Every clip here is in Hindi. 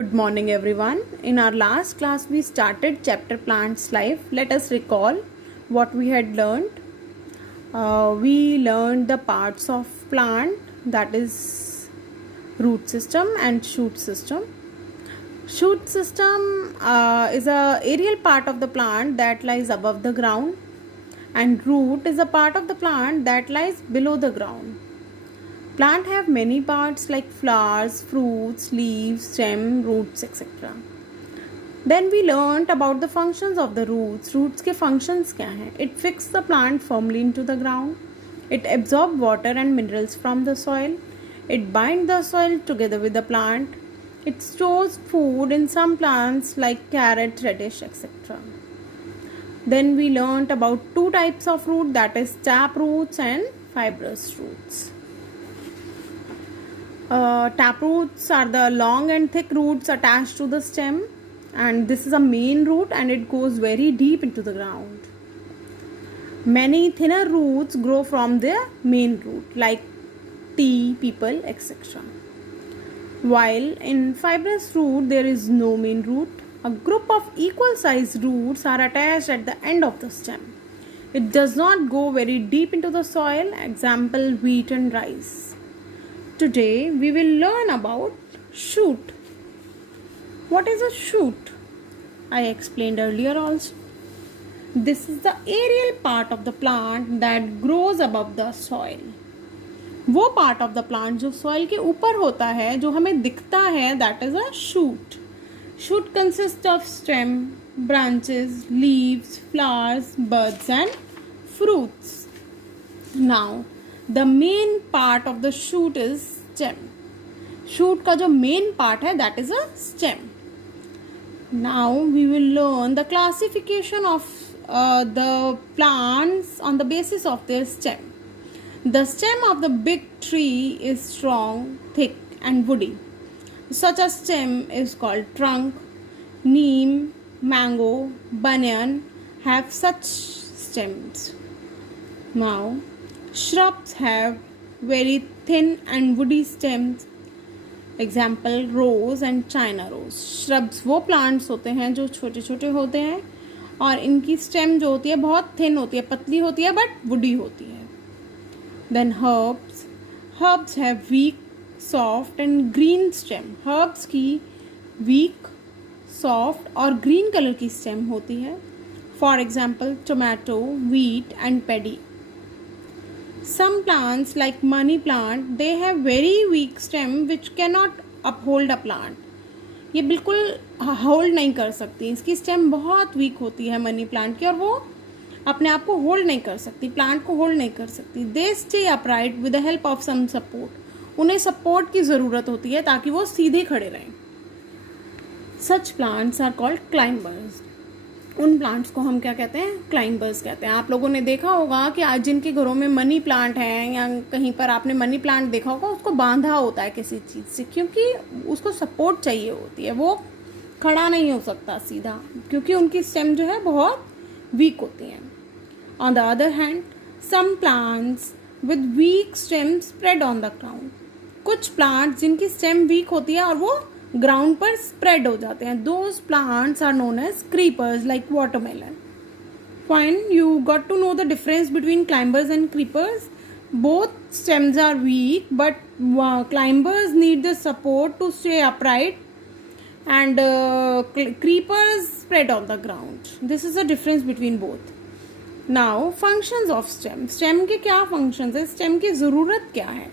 Good morning, everyone. In our last class, we started chapter Plants Life. Let us recall what we had learned. We learned the parts of plant, that is root system and shoot system. Shoot system is a aerial part of the plant that lies above the ground, and root is a part of the plant that lies below the ground. Plant have many parts like flowers, fruits, leaves, stem, roots, etc. Then we learnt about the functions of the roots. Roots के functions क्या हैं? It fixes the plant firmly into the ground. It absorbs water and minerals from the soil. It binds the soil together with the plant. It stores food in some plants like carrot, radish, etc. Then we learnt about two types of root, that is tap roots and fibrous roots. Tap roots are the long and thick roots attached to the stem, and this is a main root and it goes very deep into the ground. Many thinner roots grow from the main root like tea, people, etc. While in fibrous root there is no main root. A group of equal sized roots are attached at the end of the stem. It does not go very deep into the soil. Example, wheat and rice. Today we will learn about shoot. What is a shoot? I explained earlier also. This is the aerial part of the plant that grows above the soil. वो part of the plant जो soil के ऊपर होता है, जो हमें दिखता है, that is a shoot. Shoot consists of stem, branches, leaves, flowers, buds and fruits. Now the main part of the shoot is stem. Shoot का जो main part है, that is a stem. Now we will learn the classification of the plants on the basis of their stem. The stem of the big tree is strong, thick and woody. Such a stem is called trunk. Neem, mango, banyan have such stems. Now shrubs have very thin and woody stems. Example, rose and China rose. Shrubs वो plants होते हैं जो छोटे छोटे होते हैं और इनकी stem जो होती है बहुत thin होती है, पतली होती है but woody होती है. Then herbs have weak, soft and green stem. Herbs की weak, soft और green color की stem होती है. For example, tomato, wheat and paddy. Some plants like money plant, they have very weak stem which cannot uphold a plant. ये बिल्कुल होल्ड नहीं कर सकती, इसकी स्टेम बहुत वीक होती है मनी प्लांट की और वो अपने आप को होल्ड नहीं कर सकती, प्लांट को होल्ड नहीं कर सकती. They stay upright with the help of some support. उन्हें सपोर्ट की ज़रूरत होती है ताकि वो सीधे खड़े रहें. Such plants are called climbers. उन प्लांट्स को हम क्या कहते हैं? क्लाइंबर्स कहते हैं. आप लोगों ने देखा होगा कि आज जिनके घरों में मनी प्लांट है या कहीं पर आपने मनी प्लांट देखा होगा, उसको बांधा होता है किसी चीज़ से, क्योंकि उसको सपोर्ट चाहिए होती है. वो खड़ा नहीं हो सकता सीधा क्योंकि उनकी स्टेम जो है बहुत वीक होती है. On the other hand, some plants with weak stem spread on the ground. कुछ प्लांट्स जिनकी स्टेम वीक होती है और वो ग्राउंड पर स्प्रेड हो जाते हैं. Those plants are known as creepers like watermelon. Fine, you got to know the difference between climbers and creepers. Both stems are weak but climbers need the support to stay upright and creepers spread on the ground. This is the difference between both. Now functions of stem. Stem के क्या functions है? Stem की ज़रूरत क्या है?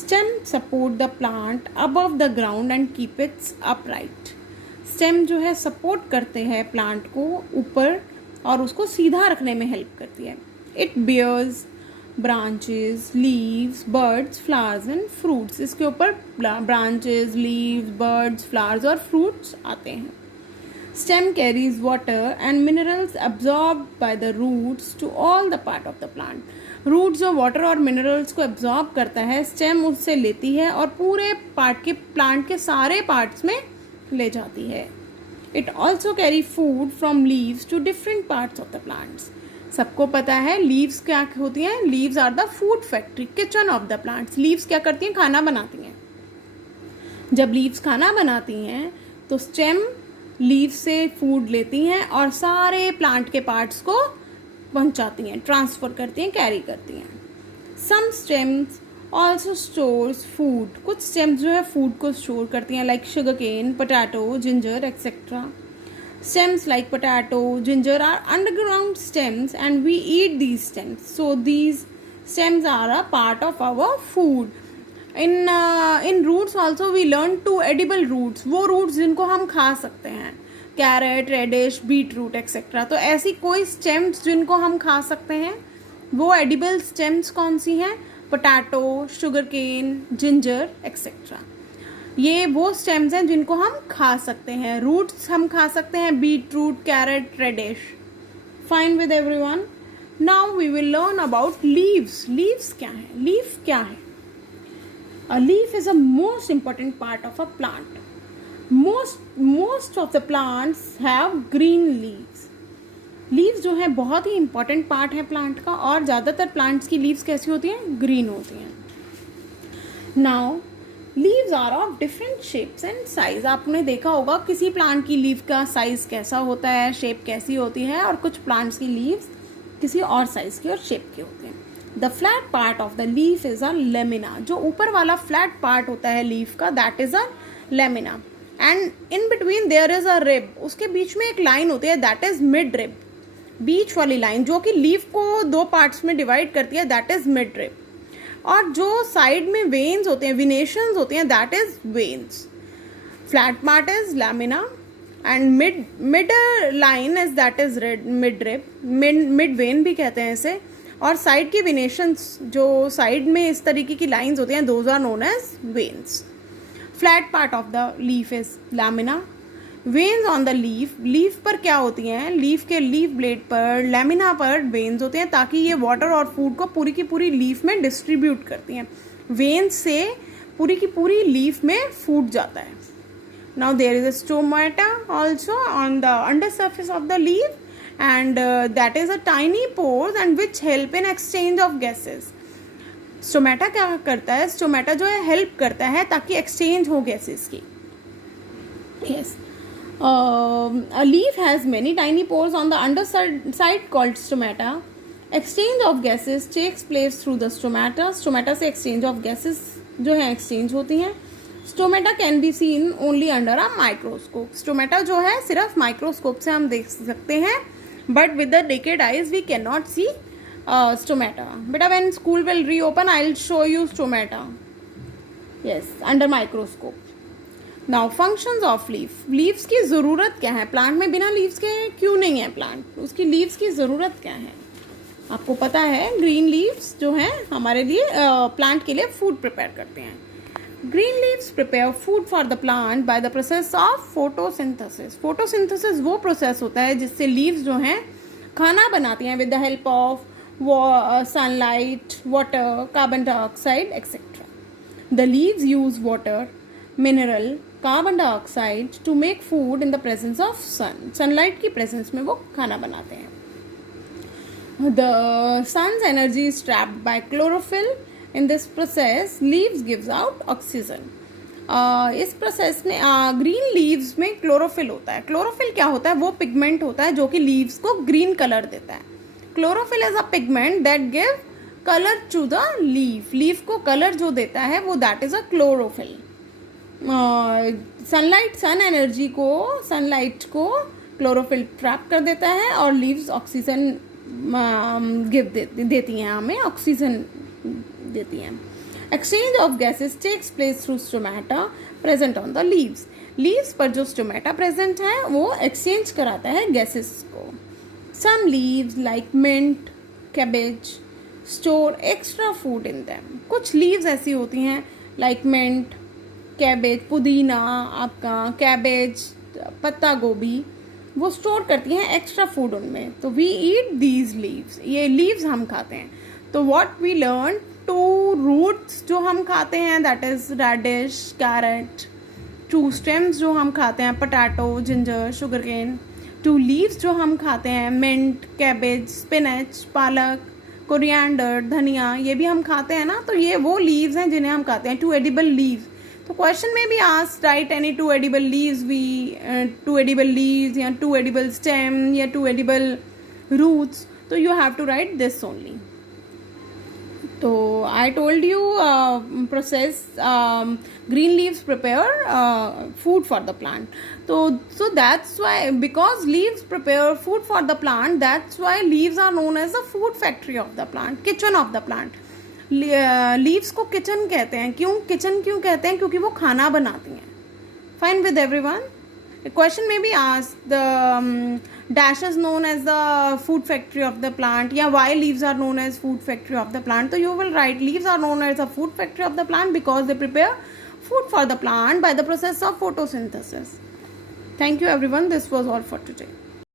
Stem support the plant above the ground and keep it upright. Stem जो है support करते हैं plant को ऊपर और उसको सीधा रखने में help करती है. It bears branches, leaves, buds, flowers and fruits. इसके ऊपर branches, leaves, buds, flowers और fruits आते हैं. Stem carries water and minerals absorbed by the roots to all the part of the plant. Roots जो water और minerals को absorb करता है, stem उससे लेती है और पूरे part के plant के सारे parts में ले जाती है. It also carry food from leaves to different parts of the plants. सबको पता है लीव्स क्या होती हैं? Leaves are the food factory, kitchen of the plants. Leaves क्या करती हैं? खाना बनाती हैं. जब लीव्स खाना बनाती हैं तो स्टेम लीव से फूड लेती हैं और सारे प्लांट के पार्ट्स को पहुंचाती हैं, ट्रांसफर करती हैं, कैरी करती हैं. Some stems also stores food. कुछ स्टेम्स जो है फूड को स्टोर करती हैं, like sugarcane, potato, ginger etcetera. Stems like potato, ginger are underground stems and we eat these stems. So these stems are a part of our food. In roots also we learn two edible roots. वो roots जिनको हम खा सकते हैं, carrot, radish, beetroot etcetera. तो ऐसी कोई स्टेम्स जिनको हम खा सकते हैं, वो एडिबल स्टेम्स कौन सी हैं? Potato, sugarcane, ginger etcetera. ये वो स्टेम्स हैं जिनको हम खा सकते हैं. रूट्स हम खा सकते हैं, beetroot, carrot, radish. Fine with everyone. Now we will learn about leaves. Leaves क्या है? लीफ क्या है? A leaf is a most important part of a plant. Most of the plants have green leaves. Leaves जो है बहुत ही इंपॉर्टेंट पार्ट है प्लांट का, और ज़्यादातर प्लांट्स की लीव्स कैसी होती हैं? ग्रीन होती हैं. Now leaves are of different shapes and size. आपने देखा होगा किसी प्लांट की लीव का साइज कैसा होता है, शेप कैसी होती है, और कुछ प्लांट्स की लीव्स किसी और साइज की और शेप की होती हैं. The flat part of the leaf is a lamina. जो ऊपर वाला फ्लैट पार्ट होता है लीफ का, that is a lamina. And in between their is a rib. उसके बीच में एक लाइन होती है, दैट इज मिड रिब. बीच वाली लाइन जो कि लीफ को दो पार्ट्स में डिवाइड करती है, दैट इज मिड रिब. और जो साइड में वेन्स होते हैं, विनेशंस होती हैं, that is veins. Flat part is lamina and mid line is that is mid rib. Mid when भी कहते हैं इसे. और साइड की विनेशंस, जो साइड में इस तरीके की लाइंस होती हैं, those are known as veins. Flat part of the leaf is lamina. Veins on the leaf. Leaf पर क्या होती हैं? लीफ के लीफ ब्लेड पर, लैमिना पर वेन्स होते हैं, ताकि ये वाटर और फूड को पूरी की पूरी लीफ में डिस्ट्रीब्यूट करती हैं. वेन्स से पूरी की पूरी लीफ में फूड जाता है. Now there is a stomata also on the under surface of the leaf, and that is a tiny pores and which help in exchange of gases. Stomata क्या करता है? स्टोमेटा जो है हेल्प करता है ताकि एक्सचेंज हो गैसेस की. Yes. A leaf has many tiny pores on the underside called stomata. Exchange of gases takes place through the stomata. Stomata से exchange of gases जो है exchange होती हैं. Stomata can be seen only under a microscope. Stomata जो है सिर्फ माइक्रोस्कोप से हम देख सकते हैं, but with the naked eyes we cannot see stomata. Beta, when school will reopen, I'll show you stomata. Yes, under microscope. Now functions of leaf. Leaves की ज़रूरत क्या है? प्लांट में बिना लीव्स के क्यों नहीं है प्लांट? उसकी लीव्स की ज़रूरत क्या है? आपको पता है ग्रीन लीव्स जो हैं हमारे लिए प्लांट के लिए फूड प्रिपेयर करते हैं. Green leaves prepare food for the plant by the process of photosynthesis. Photosynthesis वो प्रोसेस होता है जिससे लीव्स जो हैं खाना बनाती हैं with the help of sunlight, water, carbon dioxide etcetera. The leaves use water, mineral, carbon dioxide to make food in the presence of sun. Sunlight की प्रेजेंस में वो खाना बनाते हैं. The sun's energy is trapped by chlorophyll. In this process leaves gives out oxygen. इस प्रोसेस में ग्रीन लीव्स में क्लोरोफिल होता है. क्लोरोफिल क्या होता है? वो पिगमेंट होता है जो कि लीव्स को ग्रीन कलर देता है. Chlorophyll is a pigment that give colour to the leaf. Leaf को कलर जो देता है वो that is a chlorophyll. Sunlight, sun energy को, सनलाइट को क्लोरोफिल ट्रैप कर देता है और लीव्स ऑक्सीजन देती हैं, हमें ऑक्सीजन देती हैं. Exchange of gases takes place through stomata present on the leaves. Leaves पर जो स्टोमेटा प्रेजेंट है वो एक्सचेंज कराता है गैसेस को. Some leaves like mint, cabbage store extra food in them. कुछ लीव्स ऐसी होती हैं लाइक मिंट, कैबेज, पुदीना, आपका कैबेज, पत्ता गोभी, वो स्टोर करती हैं एक्स्ट्रा फूड उनमें. तो वी ईट दीज लीव्स. ये लीव्स हम खाते हैं. तो what we learn, two roots जो हम खाते हैं that is radish, carrot. Two stems जो हम खाते हैं, potato, ginger, sugar cane. Two leaves जो हम खाते हैं, मिंट, कैबेज, स्पिनच, पालक, कोरिएंडर, धनिया, ये भी हम खाते हैं ना. तो ये वो लीव्स हैं जिन्हें हम खाते हैं. टू एडिबल लीव्स तो क्वेश्चन में भी ask write any two edible leaves two edible leaves या टू एडिबल स्टेम या टू एडिबल रूट्स, तो you have to write this only. So I told you process green leaves prepare food for the plant. So that's why, because leaves prepare food for the plant, that's why leaves are known as the food factory of the plant, kitchen of the plant. Leaves को kitchen कहते हैं. क्यों kitchen क्यों कहते हैं? क्योंकि वो खाना बनाती हैं. Fine with everyone? A question may be asked, the dash is known as the food factory of the plant. Yeah, why leaves are known as food factory of the plant? So you will write leaves are known as the food factory of the plant because they prepare food for the plant by the process of photosynthesis. Thank you everyone. This was all for today.